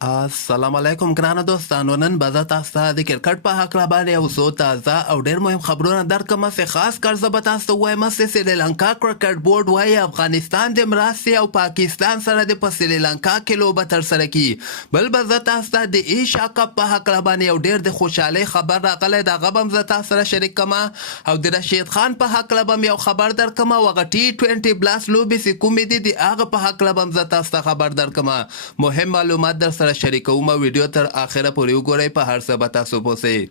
السلام علیکم ګرانو دوستانو. نن به زه تاسو ته د کرکټ په هکله باندې یو څو تازه او ډېر مهم خبرونه درکړم. چې خاص کر زه به تاسو ته ووایم چې سریلانکا کرکټ بورډ وایي افغانستان د مرستې او پاکستان سره د په سریلانکا کې لوبه ترسره کړي. بل به زه تاسو ته د ایشیا کپ په هکله باندې یو ډېر د خوشحالۍ خبر راغلی د هغه به هم زه تاسو سره شریک کړم. او د رشید خان په هکله به هم یو خبر درکړم او هغه T20 بلاس لوبې چې کومې دي د هغه په هکله به هم زه تاسو ته خبر درکړم. مهم معلومات در سره شریکوم. ویډیو تر اخره پورې وګورئ، په هر څه به تاسو پوه شئ.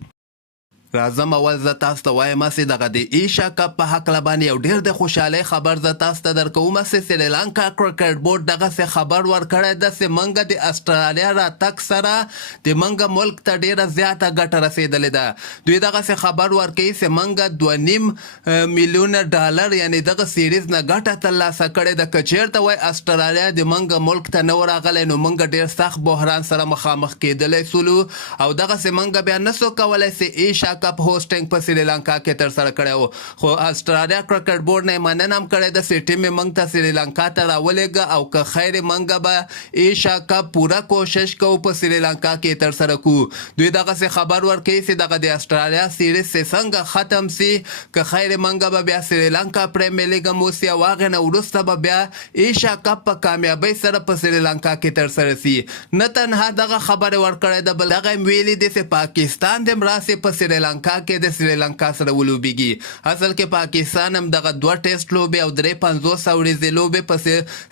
راځم اول زه تاسو ته وایم چې دغه د ایشیا کپ په هکله باندې یو ډېر د خوشحالۍ خبر زه تاسو ته درکوم چې سریلانکا کرکټ بورډ دغسې خبر ورکړی ده چې موږ د اسټرالیا راتګ سره د موږ ملک ته ډېره زیاته ګټه رسېدلې ده. دوی دغسې خبر ورکوي چې موږ 2.5 میلیونه ډالر یعنې دغه سیریز نه ګټه ترلاسه کړې ده. که چېرته وایي اسټرالیا د موږ ملک ته نه و راغلی نو موږ ډېر سخت بحران سره مخامخ کېدلی سولو او دغسې موږ بیا نسو کولی چې ایشیا کپ هوسټینګ په سریلانکا کې ترسره کړی و. خو اسټرالیا کرکټ بورډ نه یې مننه هم کړې ده چې ټیم یې موږ ته سریلانکا ته راولېږه او که خیر موږ به ایشیا کپ پوره کوشش کوو په سریلانکا کې ترسره کړو. دوی دغسې خبر ورکوي چې دغه د اسټرالیا سیریز چې څنګه ختم سي که خیر موږ به بیا سریلانکا پریمیر لیګ هم اوسي او هغې نه وروسته به بیا ایشیا کپ په کامیابۍ سره په سریلانکا کې ترسره سي. نه تنها دغه خبرې ورکړی ده بل هغه یې ویلي دي چې پاکستان د مرستې په سریلانکا کې د سریلانکا سره ولوبېږي. اصل کې پاکستان هم دغه 2 ټیسټ لوبې او 350 اوریزې لوبې په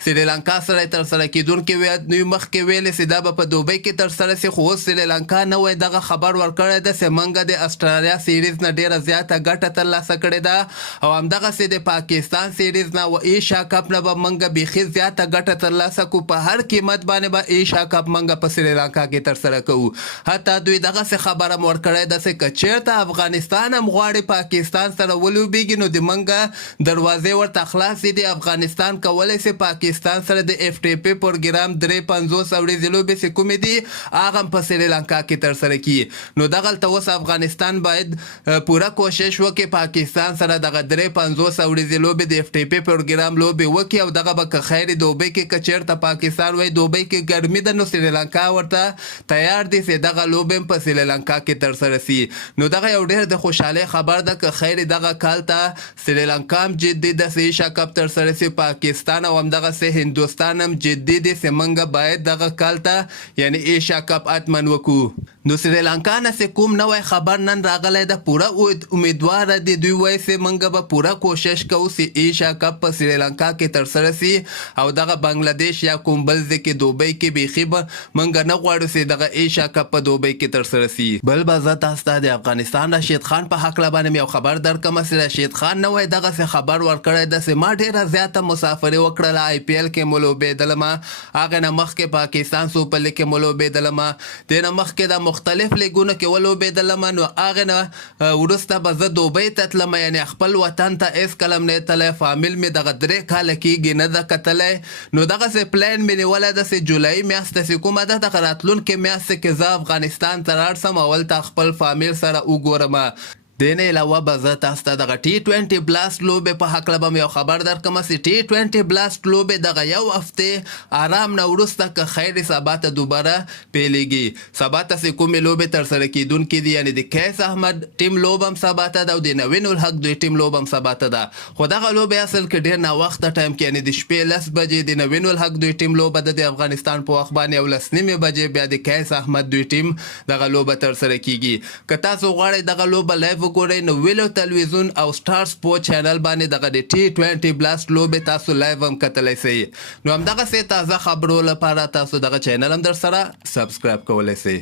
سریلانکا سره ترسره کېدونکې وي. دوی مخکې ویلې چې دا به په دوبۍ کې ترسره سي، خو اوس سریلانکا نه وایي دغه خبر ورکړی ده چې موږ د اسټرالیا سیریز نه ډېره زیاته ګټه ترلاسه کړې ده او همدغسې د پاکستان سیریز نه او ایشیا کپ نه به موږ بیخي زیاته ګټه ترلاسه کړو. په هر قیمت باندې به ایشیا کپ موږ په سریلانکا کې ترسره کوو. حتی دوی دغسې خبره هم ورکړی ده چې که چېرته افغانستان هم غواړي پاکستان سره ولوبېږي نو د موږ دروازې ورته خلاصې دي. افغانستان کولی شي پاکستان سره د FTP پروګرام 350 اوریزې لوبې چې کومې دي هغه هم په سریلانکا کې ترسره کړي. نو دغلته اوس افغانستان باید پوره کوشش وکړي پاکستان سره دغه 350 اوریزې لوبې د FTP پروګرام لوبې وکړي او دغه به که خیر دوبۍ کې که چېرته پاکستان وایي دوبۍ کې ګرمي ده نو سریلانکا ورته تیار دي چې دغه لوبې هم په سریلانکا کې ترسره سي. نو دغه یو ډېر د خوشحالۍ خبر ده که خیر دغه کال ته سریلانکا هم جدي ده چې ایشیا کپ ترسره سي. پاکستان او همدغسې هندوستان هم جدي دي چې موږ باید دغه کال ته یعنې ایشیا کپ حتما وکړو. نو سریلانکا نه چې کوم نوی خبر نن راغلی ده پوره امیدواره دي. دوی وایي چې موږ به پوره کوشش کوو چې ایشیا کپ په سریلانکا کې ترسره سي او دغه بنګلادیش یا کوم بل ځای کې دوبۍ کې بیخي به موږ نه غواړو چې دغه ایشیا کپ په دوبۍ کې ترسره سي. بل به زه تاسو ته د افغانستان رشید خان په هکله باندې یو خبر درکړم چې رشید خان نه وایي دغسې خبر ورکړی ده چې ما ډېره زیاته مسافري وکړله. IPL کې مو لوبېدلم، هغې نه مخکې پاکستان سوپر لیګ کې مو لوبېدلم، دې نه مخکې د مختلف لیګونو کې ولوبېدلم. نو هغې نه وروسته به زه دوبۍ ته تلم یعنې خپل وطن ته هېڅکله هم نه تللی. فامیل مې دغه 3 کاله کېږي نه ده کتلی. نو دغسې پلان مې نیولی ده چې جولایي میاشته چې کومه ده دغه راتلونکې میاشتې کې زه افغانستان ته لاړ شم او هلته خپل فامیل سره وګورم. دې نه علاوه به زه تاسو ته دغه T20 بلاست لوبې په هکله به م یو خبر درکړم چې T20 بلاست لوبې دغه یو هفتې آرام نه وروسته که خیر سبا ته دوباره پیلېږي. سبا ته چې کومې لوبې ترسره کېدونکې دي یعنې د قیس احمد ټیم لوبه هم سبا ته ده او د نوین الحق دوی ټیم لوبه هم سبا ته ده. خو دغه لوبې اصل کې ډېر ناوخته ټایم کې یعنې د شپې 10 بجې د نوین الحق دوی ټیم لوبه ده د افغانستان په وخت باندې او 10:30 بجې بیا د قیس احمد دوی ټیم دغه لوبه ترسره کېږي. که تاسو غواړئ دغه لوبه لایو وګورئ نو ویلو تلویزیون او سټار سپورټ چینل باندې دغه د T20 بلاست لوبې تاسو لایو هم کتلی شئ. نو همدغسې تازه خبرو لپاره تاسو دغه چینل هم در سره سبسکرایب کولی شئ.